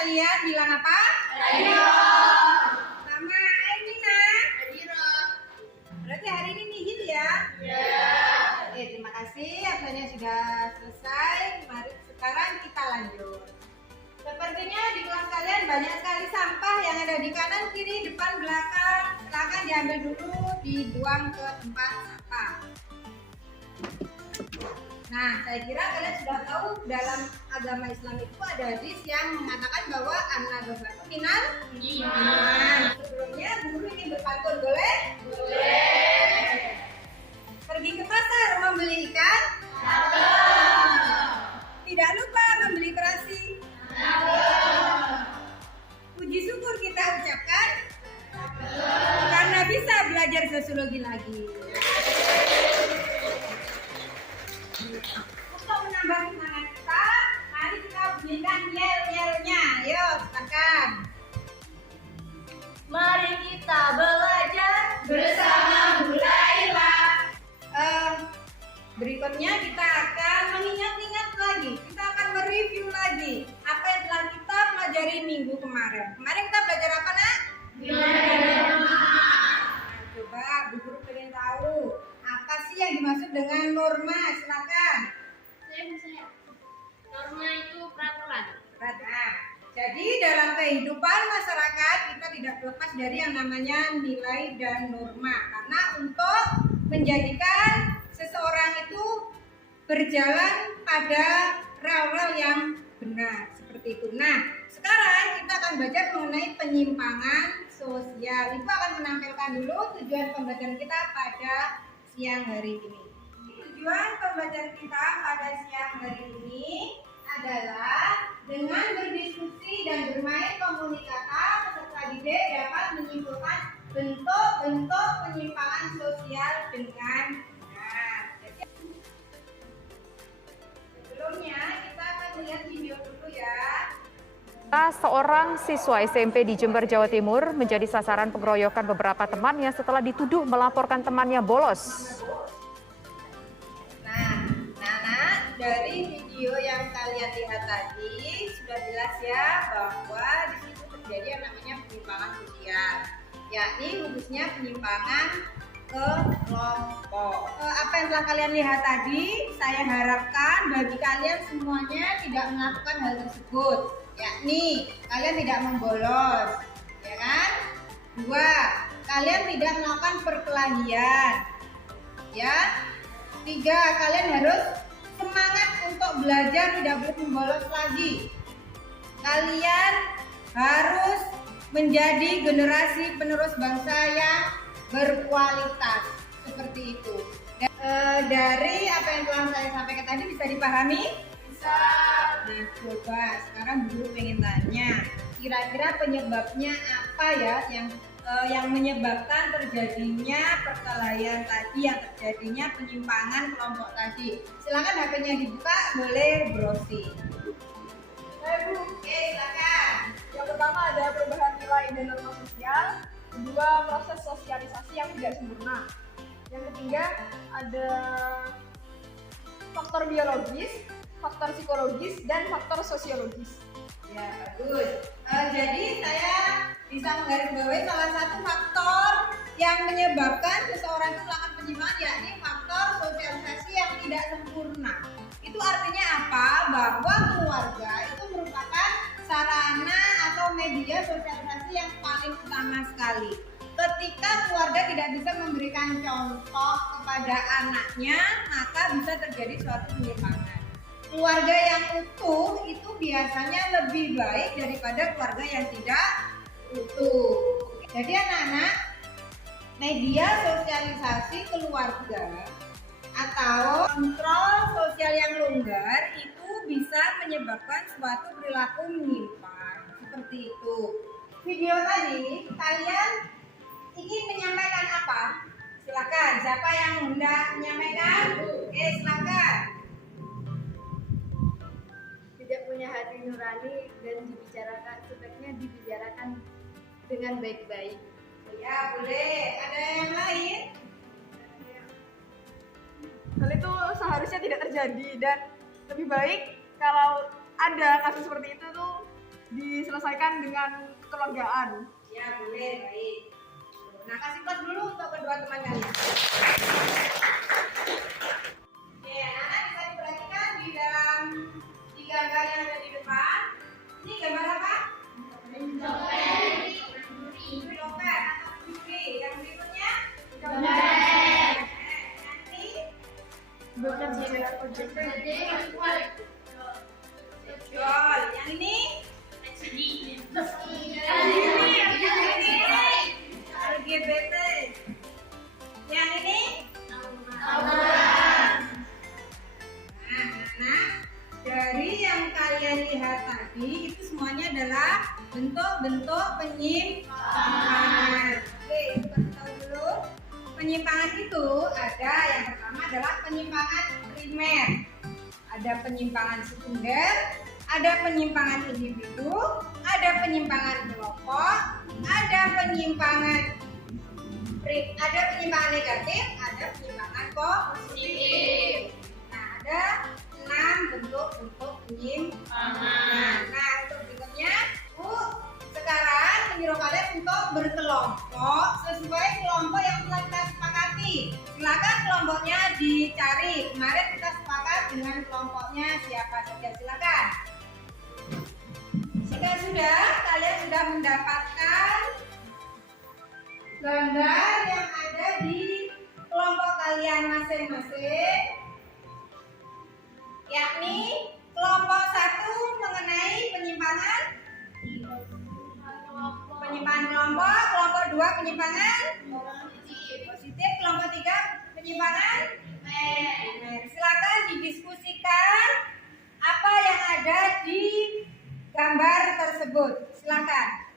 kalian bilang apa? Ayo. Sama Aimina. Adira. Berarti hari ini nihil ya? Ya. Oke, terima kasih. Absennya sudah selesai. Mari sekarang kita lanjut. Sepertinya di kelas kalian banyak sekali sampah yang ada di kanan, kiri, depan, belakang. Silakan diambil dulu, dibuang ke tempat sampah. Nah, saya kira kalian sudah tahu dalam agama Islam itu ada hadis yang mengatakan bahwa an-nadhafatu minal iman. Sebelumnya guru ingin berpantun, boleh? Boleh. Pergi ke pasar membeli ikan? Tidak lupa membeli terasi. Puji syukur kita ucapkan karena bisa belajar sosiologi lagi. Untuk menambah semangat kita, mari kita bunyikan yel-yelnya. Ayo, silakan. Mari kita belajar bersama Bu Laila. Berikutnya kita akan mengingat-ingat lagi. Kita akan mereview lagi apa yang telah kita pelajari minggu kemarin. Kemarin kita belajar apa, Nak? Coba Bu Guru pengen tahu apa sih yang dimaksud dengan norma? Silakan. Saya. Norma itu peraturan. Nah, jadi dalam kehidupan masyarakat kita tidak lepas dari yang namanya nilai dan norma. Karena untuk menjadikan seseorang itu berjalan pada rel-rel yang benar seperti itu. Nah, sekarang kita akan belajar mengenai penyimpangan sosial. Ibu akan menampilkan dulu tujuan pembelajaran kita pada siang hari ini. Tujuan pembelajaran kita pada siang hari ini adalah dengan berdiskusi dan bermain komunikata, peserta didik dapat menyimpulkan bentuk-bentuk penyimpangan sosial dengan benar. Sebelumnya kita akan lihat video dulu ya. Seorang siswa SMP di Jember, Jawa Timur menjadi sasaran pengeroyokan beberapa temannya setelah dituduh melaporkan temannya bolos. Nah, dari video yang kalian lihat tadi sudah jelas ya bahwa di situ terjadi yang namanya penyimpangan sosial, yakni khususnya penyimpangan ke kelompok. Apa yang telah kalian lihat tadi, saya harapkan bagi kalian semuanya tidak melakukan hal tersebut, yakni kalian tidak membolos, ya kan? 2, kalian tidak melakukan perkelahian, ya. 3, kalian harus semangat untuk belajar, tidak boleh membolos lagi. Kalian harus menjadi generasi penerus bangsa yang berkualitas seperti itu. Dari apa yang telah saya sampaikan tadi bisa dipahami? Bisa. Nah, coba sekarang dulu pengen tanya, kira-kira penyebabnya apa ya yang menyebabkan terjadinya perkelahian tadi, yang terjadinya penyimpangan kelompok tadi? Silakan HP-nya dibuka, boleh browsing. Bu. Oke, silakan. Yang pertama ada perubahan nilai dan norma sosial. Kedua, proses sosialisasi yang tidak sempurna. Yang ketiga, ada faktor biologis, faktor psikologis, dan faktor sosiologis. Ya, bagus. Jadi saya bisa menggarisbawahi salah satu faktor yang menyebabkan seseorang itu melakukan penyimpangan, yakni faktor sosialisasi yang tidak sempurna. Itu artinya apa? Bahwa keluarga itu merupakan sarana atau media sosialisasi yang paling utama sekali. Ketika keluarga tidak bisa memberikan contoh kepada anaknya, maka bisa terjadi suatu penyimpangan. Keluarga yang utuh itu biasanya lebih baik daripada keluarga yang tidak utuh. Jadi anak-anak, media sosialisasi keluarga atau kontrol sosial yang longgar itu bisa menyebabkan suatu perilaku menyimpang seperti itu. Video tadi kalian ingin menyampaikan apa? Silakan, siapa yang hendak menyampaikan? Oke, silakan. Tidak punya hati nurani dan sebaiknya dibicarakan dengan baik-baik. Ya, boleh. Ada yang lain? Hal itu seharusnya tidak terjadi dan lebih baik kalau ada kasus seperti itu tuh diselesaikan dengan kekeluargaan. Ya boleh, baik. Nah, kasih kelas dulu untuk kedua teman kalian. Oke, anak bisa diperhatikan di dalam di gambar yang ada di depan. Ini gambar apa? Dompet. Dompet atau juri. Yang berikutnya? Dompet. Nanti jol. Yang ini? LGBT. Yang ini? Nah, dari yang kalian lihat tadi itu semuanya adalah bentuk-bentuk penyimpangan. Oke, kita tahu dulu. Penyimpangan itu ada yang pertama adalah penyimpangan primer, ada penyimpangan sekunder, ada penyimpangan individu, ada penyimpangan kelompok, ada penyimpangan negatif, ada penyimpangan positif. Nah, ada 6 bentuk penyimpangan. Nah, untuk berikutnya, Bu, sekarang menyuruh kalian untuk berkelompok sesuai kelompok yang telah kita sepakati. Silakan kelompoknya dicari. Kemarin kita sepakat dengan kelompoknya siapa saja. Silakan. Jika sudah, kalian sudah mendapatkan gambar yang ada di kelompok kalian masing-masing, yakni kelompok 1 mengenai penyimpangan kelompok, kelompok 2 penyimpangan positif, kelompok 3 penyimpangan primer. Silakan didiskusikan apa yang ada di gambar tersebut. Silakan.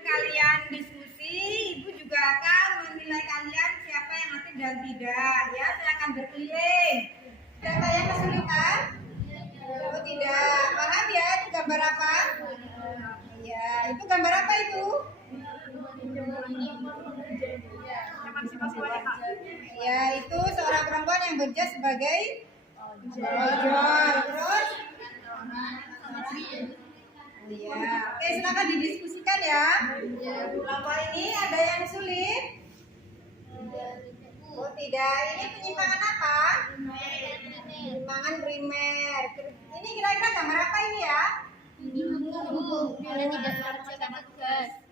Kalian diskusi, Ibu juga akan menilai kalian siapa yang aktif dan tidak. Ya, silakan berkeliling. Dan kalian kesulitan? Oh tidak. Paham ya? Itu gambar apa? Ya, itu gambar apa itu? Ya, itu seorang perempuan yang berjas sebagai ojol. Terus? Iya. Oke, silakan didiskusikan ya. Kelompok ini ada yang sulit? Oh tidak. Ini penyimpangan apa? Penyimpangan primer. Ini kira-kira gambar apa ini ya?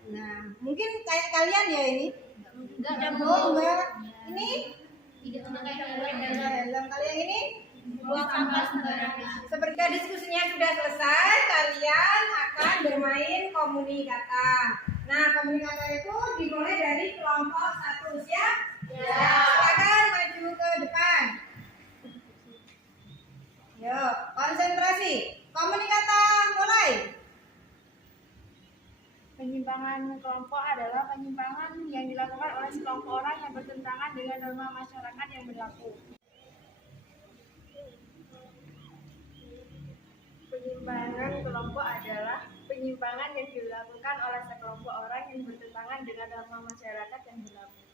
Nah, mungkin kayak kalian ya ini? Oh enggak. Ini? Dalam kalian ini? Seperti diskusinya sudah selesai, kalian akan bermain komunikata. Nah, komunikata itu dimulai dari kelompok 1. Siap? Ya. Silakan maju ke depan. Yuk, konsentrasi. Komunikata mulai. Penyimpangan kelompok adalah penyimpangan yang dilakukan oleh sekelompok orang yang bertentangan dengan norma masyarakat yang berlaku. Penyimpangan kelompok adalah penyimpangan yang dilakukan oleh sekelompok orang yang bertentangan dengan norma masyarakat yang berlaku.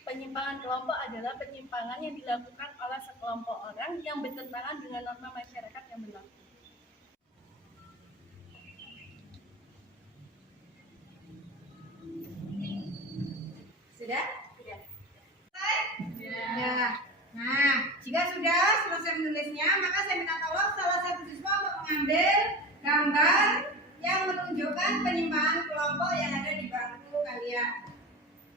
Penyimpangan kelompok adalah penyimpangan yang dilakukan oleh sekelompok orang yang bertentangan dengan norma masyarakat yang berlaku. Sudah? Sudah. Ya. Nah, jika sudah selesai menulisnya, maka saya minta tolong salah satu siswa untuk mengambil gambar yang menunjukkan penyimpangan kelompok yang ada di bangku kalian.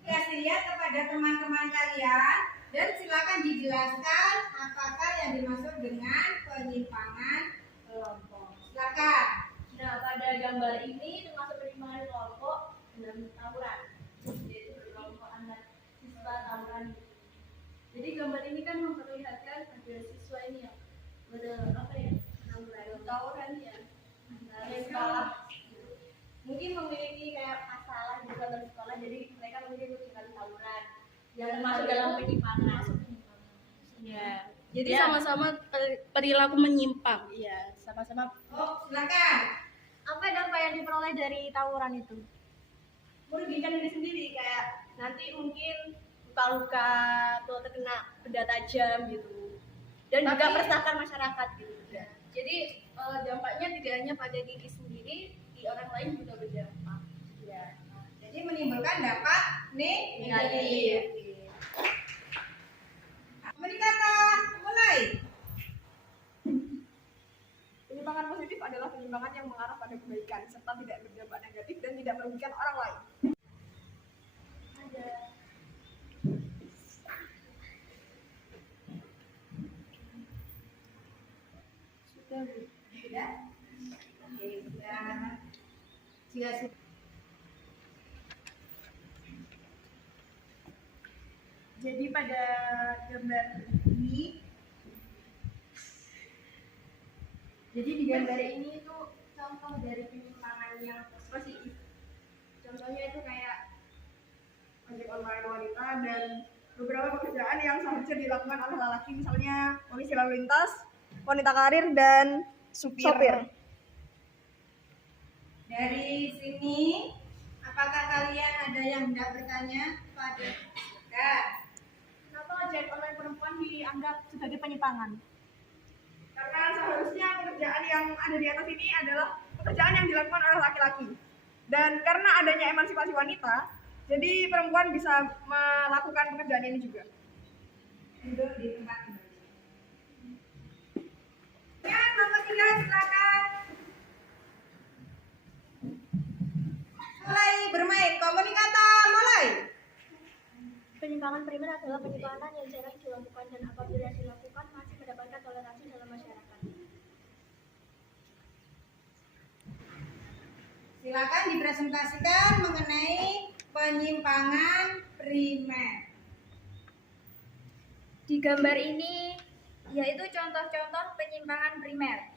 Kasih lihat kepada teman-teman kalian dan silakan dijelaskan apakah yang dimaksud dengan penyimpangan kelompok. Silakan. Nah, pada gambar ini termasuk penyimpangan kelompok dalam tawuran, yaitu berkelompok antar siswa tawuran. Jadi gambar ini kan memperlihatkan ada siswa ini ya, tawuran ya, yang kalah. Mungkin memiliki kayak masalah di sekolah, jadi mereka mungkin ikutan tawuran. Yang termasuk dalam penyimpangan. Ya. Jadi sama-sama perilaku menyimpang. Iya, sama-sama. Oh, silakan. Apa dampak yang diperoleh dari tawuran itu? Merugikan diri sendiri, kayak nanti mungkin luka-luka atau terkena benda tajam gitu. dan juga Tapi- meresahkan masyarakat gitu. Jadi dampaknya tidak hanya pada diri sendiri, di orang lain juga berdampak. Ya. Jadi menimbulkan dampak negatif. Beri kata mulai. Penyimpangan positif adalah penyimpangan yang mengarah pada kebaikan serta tidak berdampak negatif dan tidak merugikan orang lain. Sudah? Oke, sudah. Jika sudah. Jadi pada gambar ini, di gambar ini itu contoh dari penyimpangan yang positif. Contohnya itu kayak ojek online wanita dan beberapa pekerjaan yang seharusnya dilakukan oleh lelaki, misalnya polisi lalu lintas, wanita karir, dan supir. Dari sini, apakah kalian ada yang hendak bertanya pada kita? Kenapa ojek online perempuan dianggap sebagai penyimpangan? Karena seharusnya pekerjaan yang ada di atas ini adalah pekerjaan yang dilakukan oleh laki-laki. Dan karena adanya emansipasi wanita, jadi perempuan bisa melakukan pekerjaan ini juga. Duduk di tempat kembali. Ya, nomor 3 silakan. Mulai bermain. Komunikata mulai. Penyimpangan primer adalah penyimpangan yang jarang dilakukan dan apabila dilakukan masih mendapatkan toleransi dalam masyarakat. Silakan dipresentasikan mengenai penyimpangan primer. Di gambar ini yaitu contoh-contoh penyimpangan primer.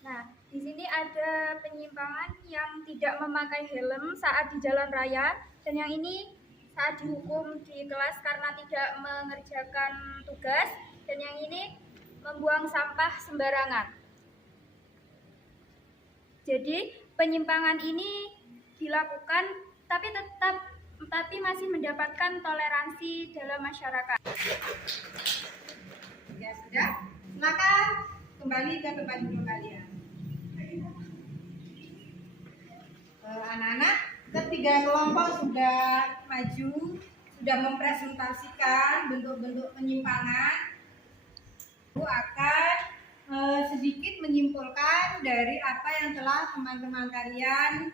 Nah, di sini ada penyimpangan yang tidak memakai helm saat di jalan raya dan yang ini saat dihukum di kelas karena tidak mengerjakan tugas dan yang ini membuang sampah sembarangan. Jadi, penyimpangan ini dilakukan tapi masih mendapatkan toleransi dalam masyarakat. Ya sudah, silakan kembali ke tempat duduk kalian. Anak-anak, ketiga kelompok sudah maju, sudah mempresentasikan bentuk-bentuk penyimpangan. Aku akan sedikit menyimpulkan dari apa yang telah teman-teman kalian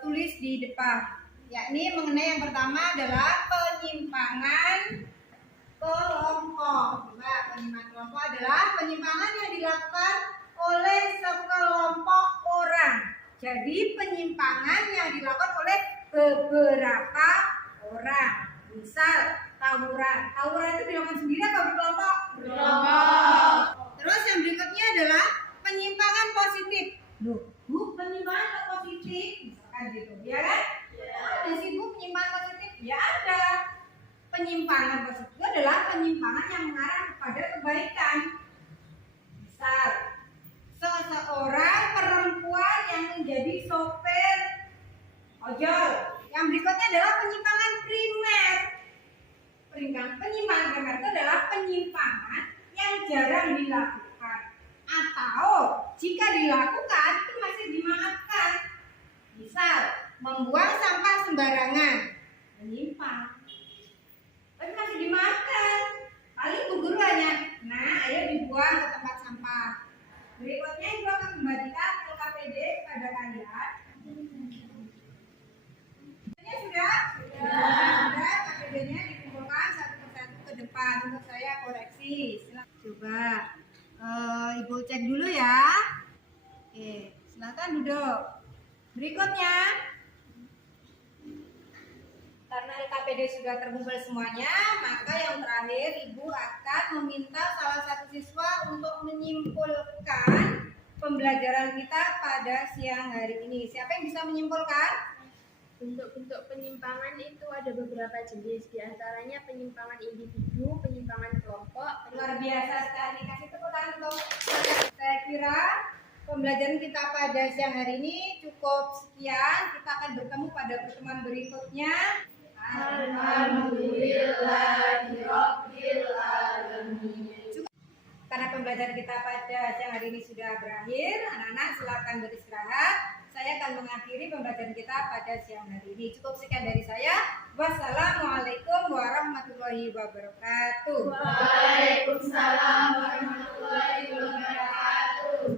tulis di depan, yakni mengenai yang pertama adalah penyimpangan kelompok. Penyimpangan kelompok adalah penyimpangan yang dilakukan oleh sekelompok orang. Jadi penyimpangan yang dilakukan oleh beberapa orang. Misal tawuran. Tawuran itu dilakukan sendiri atau berkelompok? Berkelompok. Terus yang berikutnya adalah penyimpangan positif. Loh, Bu, penyimpangan kok positif? Misalkan gitu, ya kan? Ada sih Bu penyimpangan positif? Ya ada. Penyimpangan positif itu adalah penyimpangan yang mengarah kepada kebaikan. Misal, seseorang perempuan yang menjadi sopir ojol. Yang berikutnya adalah penyimpangan primer. Penyimpangan primer itu adalah penyimpangan yang jarang dilakukan atau jika dilakukan itu masih dimaafkan. Misal, membuang sampah sembarangan, menyimpang. Tapi masih dimaafkan. Paling bu guru hanya, nah ayo dibuang ke tempat sampah. Berikutnya ibu akan membagikan LKPD kepada kalian. Sudah? Sudah. KPD-nya dikumpulkan satu persatu ke depan untuk saya koreksi. Silakan. Coba ibu cek dulu ya. Oke, silakan duduk. Berikutnya, karena LKPD sudah terkumpul semuanya, maka yang terakhir ibu akan meminta salah satu siswa untuk menyimpulkan pembelajaran kita pada siang hari ini. Siapa yang bisa menyimpulkan? Bentuk-bentuk penyimpangan itu ada beberapa jenis, diantaranya penyimpangan individu, penyimpangan kelompok. Luar biasa sekali. Kasih tepuk tangan untuk saya kira pembelajaran kita pada siang hari ini cukup sekian. Kita akan bertemu pada pertemuan berikutnya. Alhamdulillahirabbil alamin. Karena pembelajaran kita pada siang hari ini sudah berakhir, anak-anak silakan beristirahat. Saya akan mengakhiri pembelajaran kita pada siang hari ini. Cukup sekian dari saya. Wassalamualaikum warahmatullahi wabarakatuh. Waalaikumsalam warahmatullahi wabarakatuh.